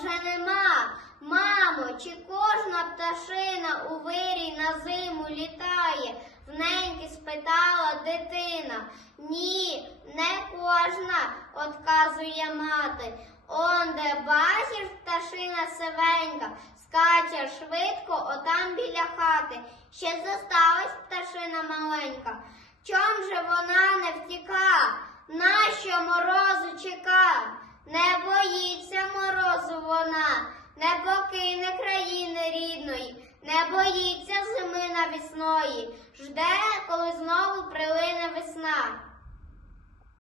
вже нема. Мамо, чи кожна пташина у вирій на зиму літає? В неньки спитала дитина. Ні, не кожна, отказує мати. Он де бачиш пташина сивенька, скаче швидко отам біля хати. Ще зосталась пташина маленька. Чом же вона не в втікає? Не покине країни рідної, не боїться зими навісної, жде